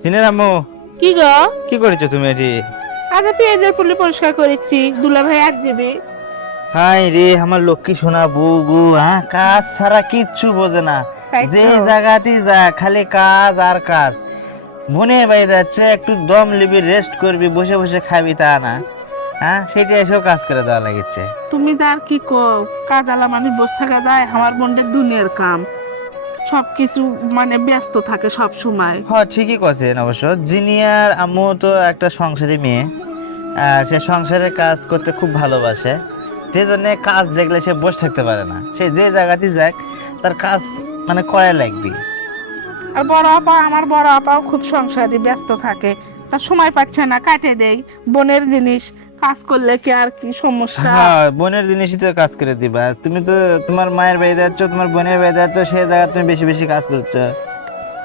সিনের আম্মু কি গো? কি করেছ তুমি এটি? আজ পেঁয়াজের পুলি পরিষ্কার করেছি দুলা ভাই আজ যাবে। হাই রে আমার লক্ষ্মী সোনা বুগু হ্যাঁ? কাজ ছাড়া কিচ্ছু বোঝে না। তাই তো। যে জায়গাতে যা খালি কাজ আর কাজ। মনে বাই যাচ্ছে একটু দম লিবি রেস্ট করবি বসে বসে খাবি তা না। হ্যাঁ? সেটা এসেও কাজ করে দেওয়া লাগিচ্ছে। তুমি যার কি কো কাজ আলা মানুষ বসে থাকা যায় আমার বোনদের দুনিয়ার কাম। সব কিছু মানে ব্যস্ত থাকে সব সময়। হ্যাঁ ঠিকই কছেন অবশ্য। জিনিয়ার আম্মু তো একটা সংসারী মেয়ে আর সে সংসারের কাজ করতে খুব ভালোবাসে। যে জন্য কাজ দেখলে সে বসে থাকতে পারে না। সে যে জায়গাতেই যাক তার কাজ মানে করা লাগবে। আর বড় আপা আমার বড় আপাও খুব সংসারে ব্যস্ত থাকে। তার সময় পাচ্ছে না কাটে দেই বোনের জিনিস। কাজ করলে কি আর কি সমস্যা? হ্যাঁ বোনের জিনিসই তো কাজ করে দিবা। তুমি তো তোমার মায়ের বাড়ি যাচ্ছ তোমার বোনের বাড়ি যাচ্ছ সেই জায়গা তুমি বেশি বেশি কাজ করছ।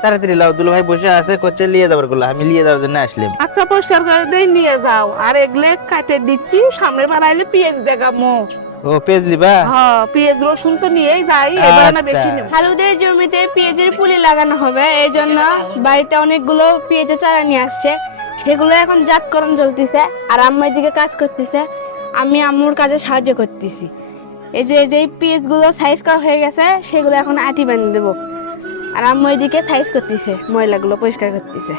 তাড়াতাড়ি লাউ দুলো ভাই বসে আছে করছে লিয়ে যাবারগুলো। আমি যাওয়ার জন্য আসলাম। আচ্ছা পরিষ্কার করে দেই নিয়ে যাও। আর এগুলো কাটে দিচ্ছি সামনে বার আইলে পেঁয়াজ দেখামো ও পেজ লিবা? হ্যাঁ পেঁয়াজ রসুন তো নিয়েই যাই এবার না বেশি আচ্ছা। নেব। হালুদের জমিতে পেঁয়াজের পুলি লাগানো হবে এই জন্য বাড়িতে অনেকগুলো পেঁয়াজের চারা নিয়ে আসছে। সেগুলো এখন জাতকরণ চলতেছে, আর আম্মা এদিকে কাজ করতেছে, আমি আম্মুর কাজে সাহায্য করতেছি। এই যে যেই পিসগুলো সাইজ করা হয়ে গেছে, সেগুলো এখন আটি বানিয়ে দেবো। আর আম্মু এদিকে সাইজ করতেছে, ময়লাগুলো পরিষ্কার করতেছে।